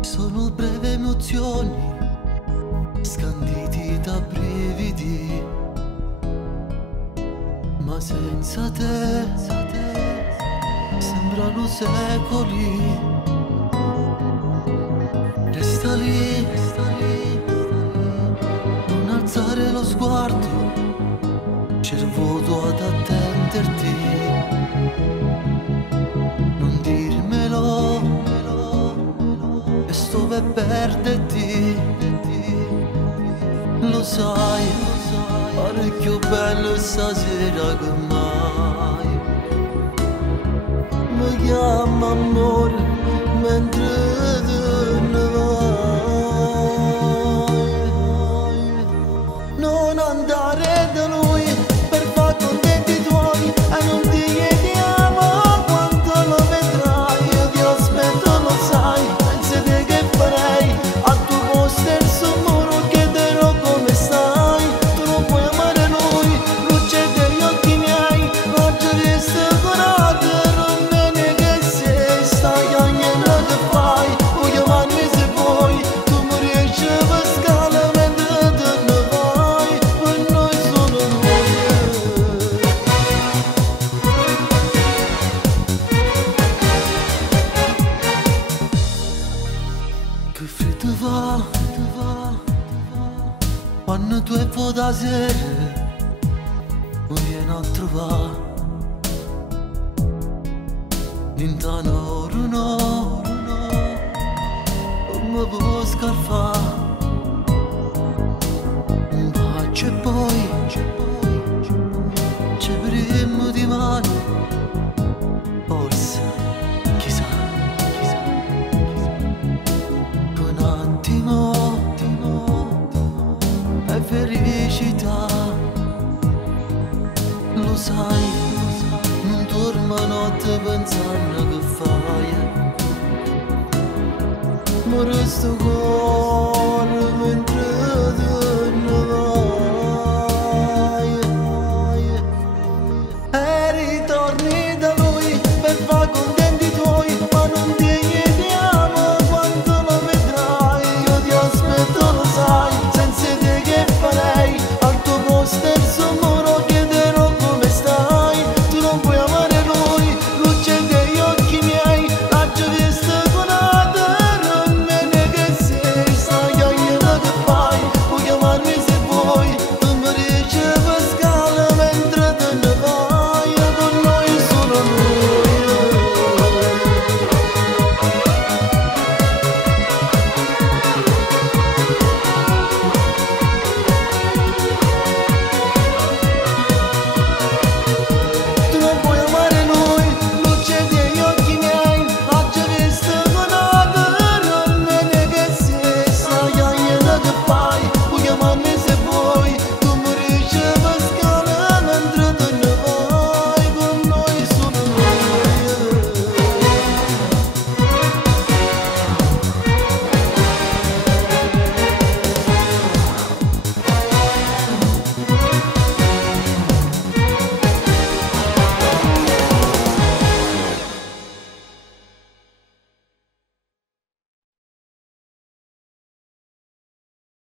sono breve emozioni scanditi da brividi, ma senza te sembrano secoli. Resta lì, non alzare lo sguardo, c'è il vuoto ad attenderti. Non dirmelo, e sto per perderti. Lo sai, parecchio bello stasera che mai mi chiama amore mentre te ne vai. Non andare da lui per far contenti i tuoi e non ti chiediamo quanto lo vedrai. Io ti aspetto, lo sai, pensate che farei al tuo posto il suo muro, chiederò come stai. Tu non puoi amare lui, luce degli occhi miei, raggio di sto coraggio, non bene che sei, stai agnello che fai, puoi chiamarmi se vuoi, tu mi riesci per scala mentre te ne vai, per noi solo noi. Che freddo fa, quando tu e po' da sera mi vieni a trovare. Dintano no, non mi può scarfare. Un bacio e poi ci avremo di mano. Forse, chissà, che un attimo è felicità. Lo sai, non dormo notte pensando che fai. Ma resto con